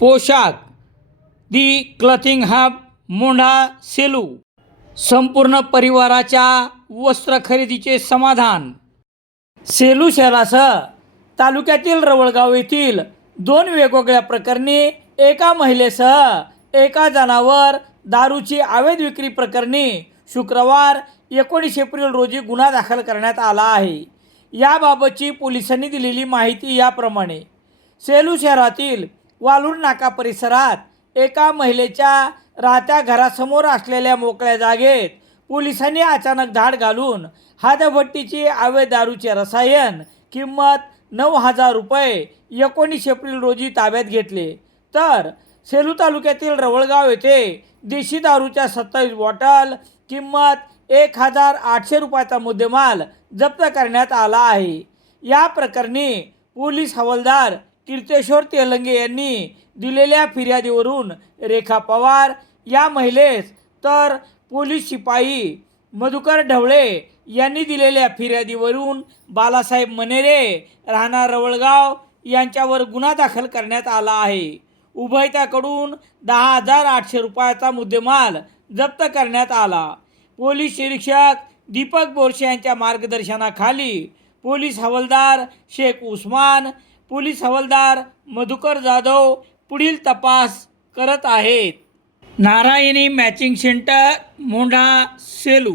पोशाख. The clothing hub Mondha Selu. संपूर्ण परिवाराच्या वस्त्र खरेदीचे समाधान. सेलू शहरासह तालुक्यातील रवळगाव येथील दोन वेगवेगळ्या प्रकरणी एका महिलेसह एका जणावर दारूची अवैध विक्री प्रकरणी शुक्रवार एकोणीस एप्रिल रोजी गुन्हा दाखल करण्यात आला आहे. याबाबतची पोलिसांनी दिलेली माहिती याप्रमाणे. सेलू शहरातील वालूर नाका परिसरात. एका महिलेच्या राहत्या घरासमोर असलेल्या मोकळ्या जागेत पोलिसांनी अचानक धाड घालून हातभट्टीची आवे दारूचे रसायन किंमत नऊ हजार रुपये एकोणीस एप्रिल रोजी ताब्यात घेतले. तर सेलू तालुक्यातील रवळगाव येथे देशी दारूच्या सत्तावीस बॉटल किंमत एक हजार आठशे रुपयाचा मुद्देमाल जप्त करण्यात आला आहे. या प्रकरणी पोलीस हवालदार कीर्तेश्वर तेलंगे यांनी दिलेल्या फिर्यादीवरून रेखा पवार या महिलेस तर पोलीस शिपाई मधुकर ढवळे यांनी दिलेल्या फिर्यादीवरून बालासाहेब मनेरे राहणार रवळगाव यांच्यावर गुन्हा दाखल करण्यात आला आहे. उभयताकडून दहा हजार आठशे रुपयाचा मुद्देमाल जप्त करण्यात आला. पोलीस निरीक्षक दीपक बोरशे यांच्या मार्गदर्शनाखाली पोलीस हवालदार शेख उस्मान पोलीस हवालदार मधुकर जाधव पुढील तपास करत आहेत. Narayani matching centre Mondha Selu.